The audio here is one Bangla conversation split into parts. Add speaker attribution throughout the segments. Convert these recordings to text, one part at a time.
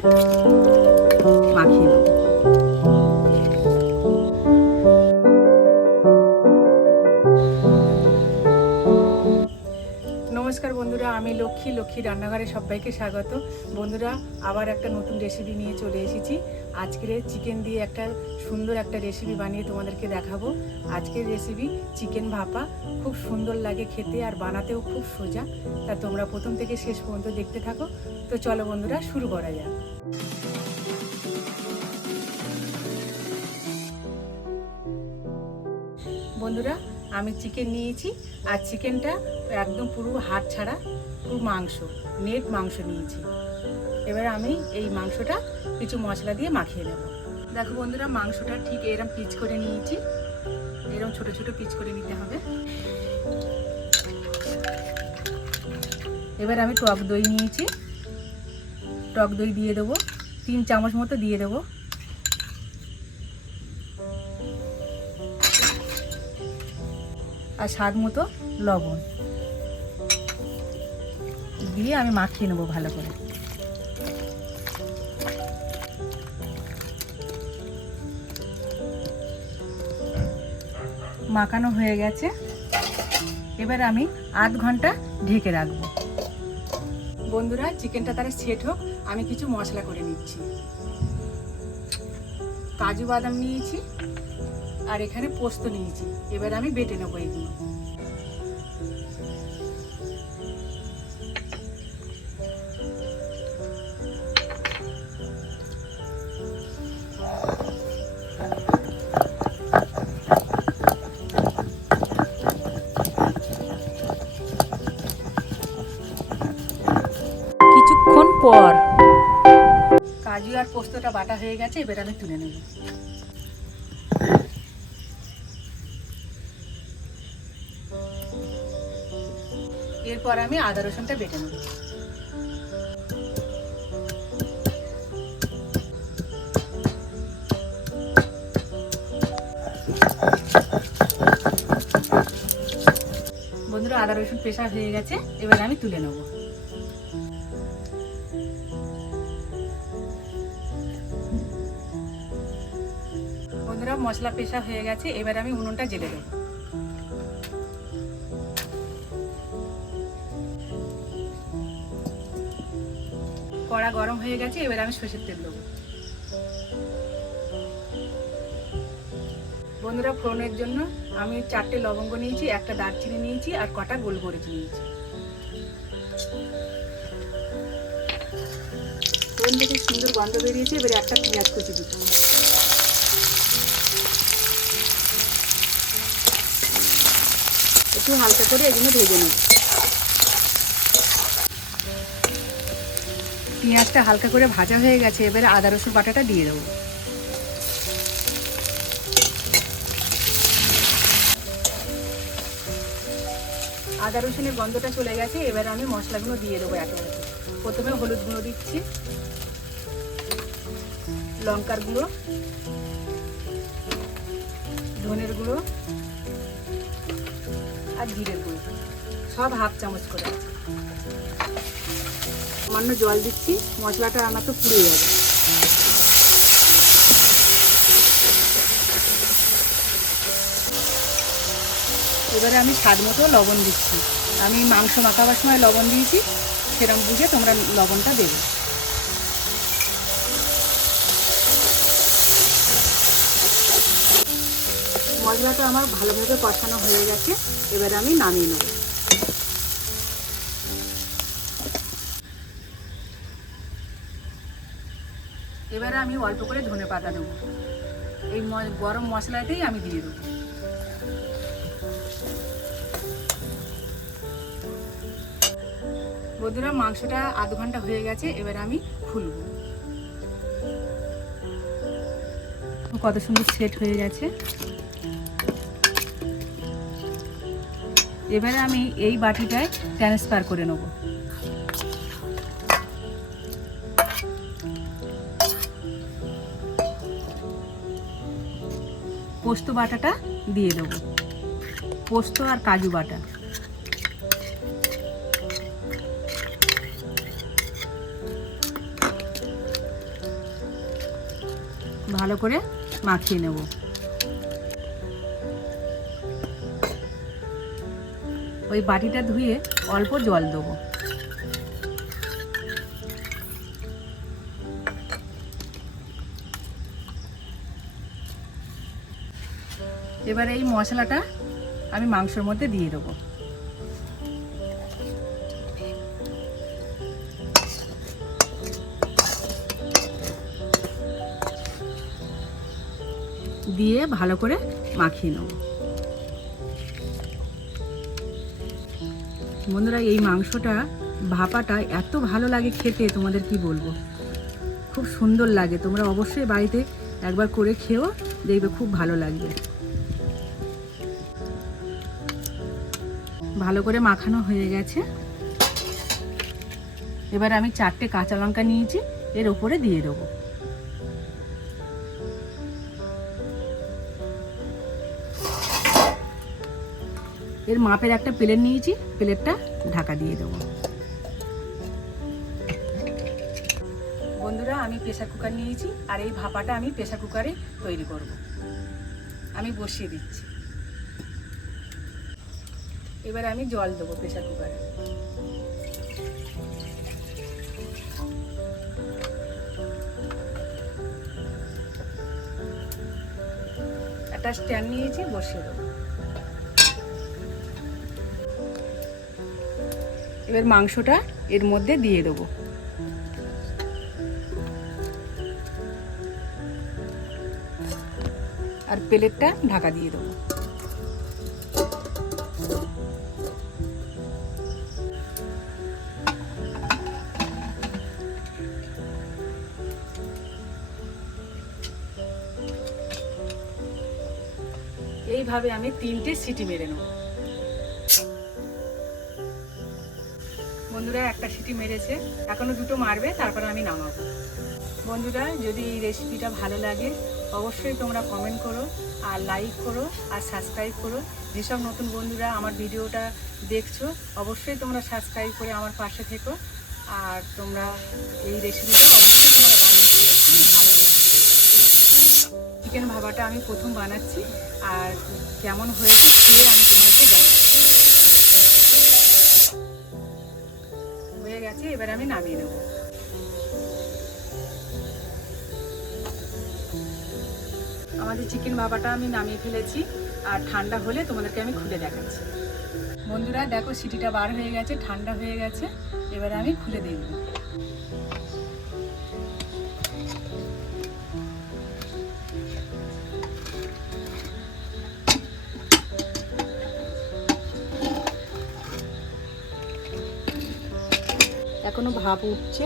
Speaker 1: নমস্কার বন্ধুরা, আমি লক্ষ্মী লক্ষ্মী রান্নাঘরে সবাইকে স্বাগত। বন্ধুরা, আবার একটা নতুন রেসিপি নিয়ে চলে এসেছি। আজকের চিকেন দিয়ে একটা সুন্দর একটা রেসিপি বানিয়ে তোমাদেরকে দেখাবো। আজকের রেসিপি চিকেন ভাপা, খুব সুন্দর লাগে খেতে আর বানাতেও খুব সোজা। তা তোমরা প্রথম থেকে শেষ পর্যন্ত দেখতে থাকো। তো চলো বন্ধুরা, শুরু করা যাক। বন্ধুরা, আমি চিকেন নিয়েছি আর চিকেনটা একদম পুরো হাড় ছাড়া, পুরো মাংস নেট মাংস নিয়েছি। এবার আমি এই মাংসটা কিছু মশলা দিয়ে মাখিয়ে নেব। দেখো বন্ধুরা, মাংসটা ঠিক এরম পিচ করে নিয়েছি। এরকম ছোট ছোট পিচ করে নিতে হবে। এবার আমি টক দই নিয়েছি। টক দই দিয়ে দেবো। তিন চামচ মতো দিয়ে দেবো। আর স্বাদ মতো লবণ। দিয়ে আমি মাখিয়ে নেব ভালো করে। মাখানো হয়ে গেছে। এবার আমি আধ ঘণ্টা ঢেকে রাখব। বন্ধুরা, চিকেনটা তারা সেট হোক। আমি কিছু মশলা করে নিচ্ছি। কাজু বাদাম নিয়েছি আর এখানে পোস্ত নিয়েছি। এবার আমি বেটে নেব এগুলো। পর। কাজু আর পোস্তটা বাটা হয়ে গেছে, এবার আমি তুলে নেব। এরপর আমি আদা রসুনটা বেটে নেব। বন্ধুরা, আদা রসুন পেশা হয়ে গেছে, এবার আমি তুলে নেব। মশলা পেশা হয়ে গেছে, এবার আমি উনুনটা জেলে দেবো কড়া গরম হয়ে গেছে, এবার আমি সর্ষের তেল দেবো। বন্ধুরা, ফোড়নের জন্য আমি চারটে লবঙ্গ নিয়েছি, একটা দারচিনি নিয়েছি, আর কটা গোলমরিচ নিয়েছি। ফোড়ন থেকে সুন্দর গন্ধ বেরিয়েছে, এবারে একটা পেঁয়াজ কুচি দিতে একটু হালকা করে এগুলো ভেজে নেব। পেঁয়াজটা হালকা করে ভাজা হয়ে গেছে, এবারে আদা, রসুন বাটাটা দিয়ে দেবো। আদা, রসুনের গন্ধটা চলে গেছে, এবার আমি মশলাগুলো দিয়ে দেবো একে একে। প্রথমে হলুদ গুঁড়ো দিচ্ছি, লঙ্কার গুঁড়ো, ধনের গুঁড়ো আর জিরের গুঁড়ো। সব হাফ চামচ করে আছে। সামান্য জল দিচ্ছি, মশলাটা আমার তো পুড়ে যাবে। এবারে আমি স্বাদ মতো লবণ দিচ্ছি। আমি মাংস মাখাবার সময় লবণ দিয়েছি সেরকম বুঝে তোমরা লবণটা দেবে। মশলাটা আমার ভালোভাবে কষানো হয়ে গেছে, এবারে আমি নামিয়ে নেব। এবারে আমি অল্প করে ধনে পাতা দেবো। এই গরম মশলাতেই আমি দিয়ে দেবো। বন্ধুরা, মাংসটা আধ ঘণ্টা হয়ে গেছে, এবার আমি খুলব। কত সুন্দর সেট হয়ে গেছে। এবারে আমি এই বাটিটায় ট্রান্সফার করে নেব। পোস্ত বাটাটা দিয়ে দেবো। পোস্ত আর কাজু বাটা। ভালো করে মাখিয়ে নেব। ওই বাটিটা ধুয়ে অল্প জল দেবো। এবার এই মশলাটা আমি মাংসের মধ্যে দিয়ে দেবো। দিয়ে ভালো করে মাখিয়ে নেব। বন্ধুরা, এই মাংসটা, ভাপাটা এত ভালো লাগে খেতে, তোমাদের কি বলব? খুব সুন্দর লাগে, তোমরা অবশ্যই বাড়িতে একবার করে খেও দেখবে, খুব ভালো লাগবে। ভালো করে মাখানো হয়ে গেছে। এবার আমি চারটে কাঁচা লঙ্কা নিয়েছি, এর উপরে দিয়ে দেবো। এর মাপের একটা প্লেট নিয়েছি, প্লেটটা ঢাকা দিয়ে দেবো। বন্ধুরা, আমি প্রেসার কুকার নিয়েছি, আর এই ভাপাটা আমি প্রেসার কুকারে তৈরি করব। আমি বসিয়ে দিচ্ছি। এবার আমি জল দেবো প্রেসার কুকারে একটা স্ট্যান্ড নিয়েছি, বসিয়ে দেবো। এবার মাংসটা এর মধ্যে দিয়ে দেবো। আর প্লেটটা ঢাকা দিয়ে দেবো। এইভাবে আমি তিনটে সিটি মেরে নেব। বন্ধুরা, একটা সিটি মেরেছে। এখনও দুটো মারবে, তারপর আমি নামাবো। বন্ধুরা, যদি এই রেসিপিটা ভালো লাগে, অবশ্যই তোমরা কমেন্ট করো, আর লাইক করো, আর সাবস্ক্রাইব করো। যেসব নতুন বন্ধুরা আমার ভিডিওটা দেখছ, অবশ্যই তোমরা সাবস্ক্রাইব করে আমার পাশে থেকো, আর তোমরা এই রেসিপিটা অবশ্যই তোমরা বানিয়ে দিও ভালো রেসিপি চিকেন ভাবাটা আমি প্রথম বানাচ্ছি, আর কেমন হয়েছে আমি এবার আমি নামিয়ে নেব। আমাদের চিকেন বাবাটা আমি নামিয়ে ফেলেছি, আর ঠান্ডা হলে তোমাদেরকে আমি খুলে দেখাচ্ছি। বন্ধুরা, দেখো সিটিটা বার হয়ে গেছে, ঠান্ডা হয়ে গেছে, এবারে আমি খুলে দেখব এখনও ভাব উঠছে?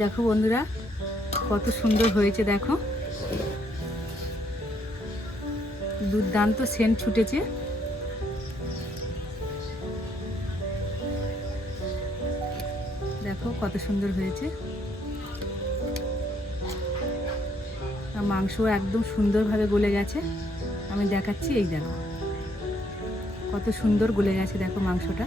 Speaker 1: দেখো বন্ধুরা, কত সুন্দর হয়েছে, দেখো। দুর্দান্ত সেন্ট ছুটেছে। দেখো কত সুন্দর হয়েছে। মাংস একদম সুন্দরভাবে গলে গেছে। আমি দেখাচ্ছি, এই দেখো। কত সুন্দর গলে গেছে, দেখো মাংসটা।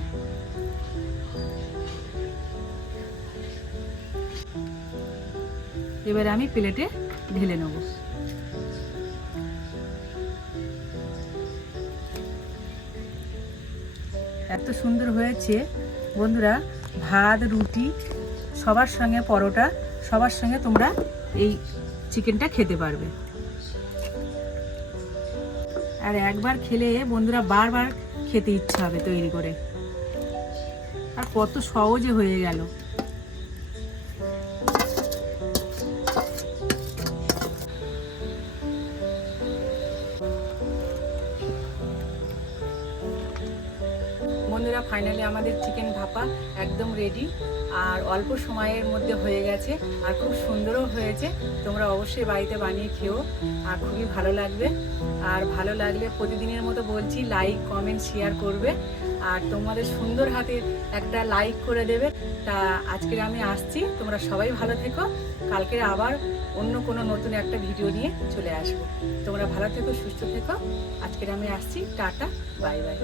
Speaker 1: এবারে আমি প্লেটে ঢেলে নেব। এত সুন্দর হয়েছে। বন্ধুরা, ভাত, রুটি, সবার সঙ্গে পরোটা, সবার সঙ্গে তোমরা এই চিকেনটা খেতে পারবে। আর একবার খেলে বন্ধুরা বারবার খেতে ইচ্ছা হবে তৈরি করে। আর কত সহজে হয়ে গেল। বন্ধুরা ফাইনালি আমাদের চিকেন ভাপা একদম রেডি আর অল্প সময়ের মধ্যে হয়ে গেছে আর খুব সুন্দরও হয়েছে। তোমরা অবশ্যই বাড়িতে বানিয়ে খেও আর খুবই ভালো লাগবে। আর ভালো লাগলে প্রতিদিনের মতো বলছি লাইক কমেন্ট শেয়ার করবে। আর তোমাদের সুন্দর হাতে একটা লাইক করে দেবে। তা আজকের আমি আসছি। তোমরা সবাই ভালো থেকো। কালকে আবার অন্য কোনো নতুন একটা ভিডিও নিয়ে চলে আসব। তোমরা ভালো থেকো, সুস্থ থেকো। আজকের আমি আসছি। Tata bye bye